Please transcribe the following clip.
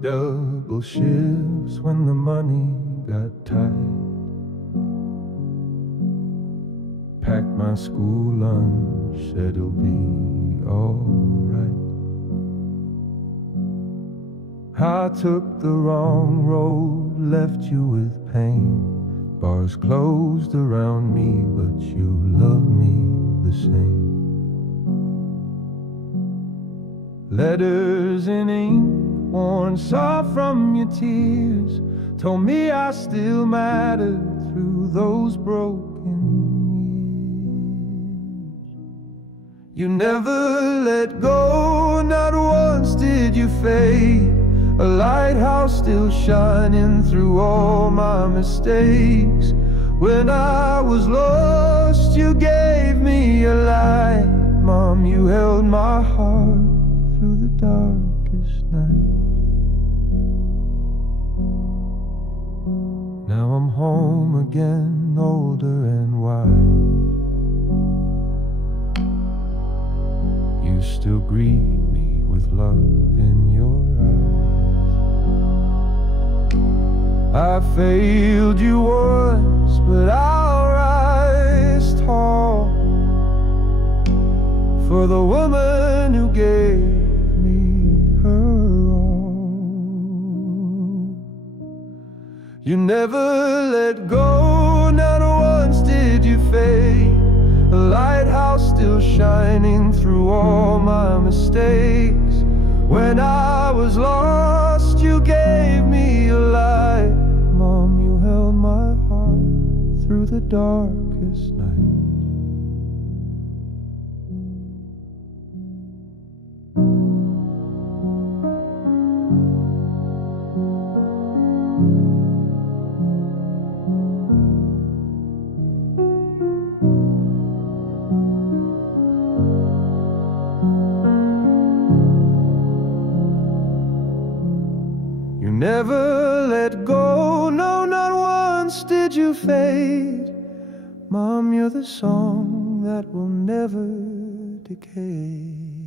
double shifts when the money got tight. Packed my school lunch, said it'll be alright. I took the wrong road, left you with pain. Bars closed around me, but you love me the same. Letters in ink, worn soft from your tears, told me I still mattered through those broken years. You never let go, not once did you fade. A lighthouse still shining through all my mistakes. When I was lost, you gave me a light. Mom, you held my heart through the darkest night. Now I'm home again, older and wise. You still greet me with love in your eyes. I failed you once, but I'll rise tall for the woman who gave me her all. You never let go, not once did you fade. A lighthouse still shining through all my mistakes. When I was lost, you gave me a light. Mom, you held my heart through the darkest night. You never let go, no, not once did you fade. Mom, you're the song that will never decay.